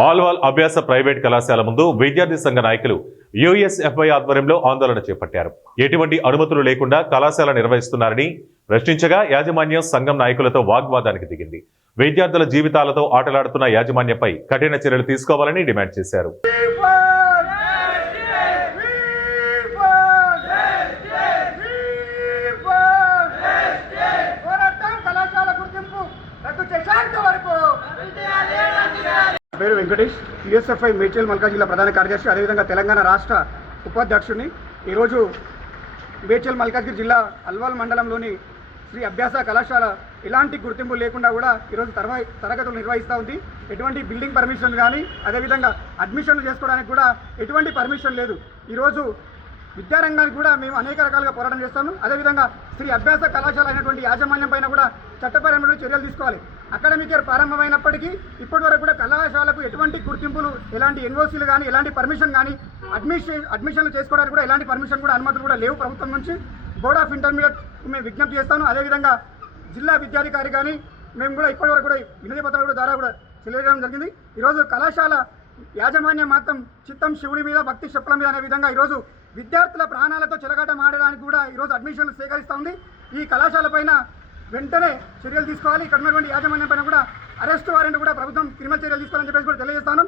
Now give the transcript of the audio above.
ఆల్వాల్ అభ్యాస ప్రైవేట్ కళాశాల ముందు విద్యార్థి సంఘ నాయకులు యుఎస్ఎఫ్ఐ ఆధ్వర్యంలో ఆందోళన చేపట్టారు. ఎటువంటి అనుమతులు లేకుండా కళాశాల నిర్వహిస్తున్నారని ప్రశ్నించగా యాజమాన్యం సంఘం నాయకులతో వాగ్వాదానికి దిగింది. విద్యార్థుల జీవితాలతో ఆటలాడుతున్న యాజమాన్యంపై కఠిన చర్యలు తీసుకోవాలని డిమాండ్ చేశారు. పేరు వెంకటేష్, యుఎస్ఎఫ్ఐ మేడ్చల్ మల్కాజ్ జిల్లా ప్రధాన కార్యదర్శి, అదేవిధంగా తెలంగాణ రాష్ట్ర ఉపాధ్యక్షుడిని. ఈరోజు మేడ్చల్ మల్కాజ్గిరి జిల్లా అల్వాల్ మండలంలోని శ్రీ అభ్యాస కళాశాల ఎలాంటి గుర్తింపు లేకుండా కూడా ఈరోజు తరగతులు నిర్వహిస్తూ ఉంది. ఎటువంటి బిల్డింగ్ పర్మిషన్ కానీ అదేవిధంగా అడ్మిషన్లు చేసుకోవడానికి కూడా ఎటువంటి పర్మిషన్ లేదు. ఈరోజు విద్యారంగానికి కూడా మేము అనేక రకాలుగా పోరాటం చేస్తాము. అదేవిధంగా శ్రీ అభ్యాస కళాశాల అయినటువంటి యాజమాన్యం పైన కూడా చట్టపరమైన చర్యలు తీసుకోవాలి. అకాడమిక్ ఇయర్ ప్రారంభమైనప్పటికీ ఇప్పటి వరకు కూడా కళాశాలకు ఎటువంటి గుర్తింపులు, ఎలాంటి ఎన్ఓసీలు కానీ, ఎలాంటి పర్మిషన్ కానీ, అడ్మిషన్లు చేసుకోవడానికి కూడా ఎలాంటి పర్మిషన్ కూడా అనుమతులు కూడా లేవు ప్రభుత్వం నుంచి. బోర్డ్ ఆఫ్ ఇంటర్మీడియట్ మేము విజ్ఞప్తి చేస్తాను. అదేవిధంగా జిల్లా విద్యాధికారి కానీ మేము కూడా ఇప్పటి వరకు కూడా వినతి పత్రాల కూడా ద్వారా కూడా తెలియజేయడం జరిగింది. ఈరోజు కళాశాల యాజమాన్యం మాత్రం చిత్తం శివుడి మీద, భక్తి చెప్పుల మీద అనే విధంగా ఈరోజు విద్యార్థుల ప్రాణాలతో చెలగాట మాడడానికి కూడా ఈరోజు అడ్మిషన్లు సేకరిస్తూ ఉంది. ఈ కళాశాల పైన వెంటనే చర్యలు తీసుకోవాలి. ఇక్కడ ఉన్నటువంటి యాజమాన్యం పైన కూడా అరెస్ట్ వారెంట్ కూడా ప్రభుత్వం క్రిమినల్ చర్యలు తీసుకోవాలని చెప్పేసి కూడా తెలియజేస్తాను.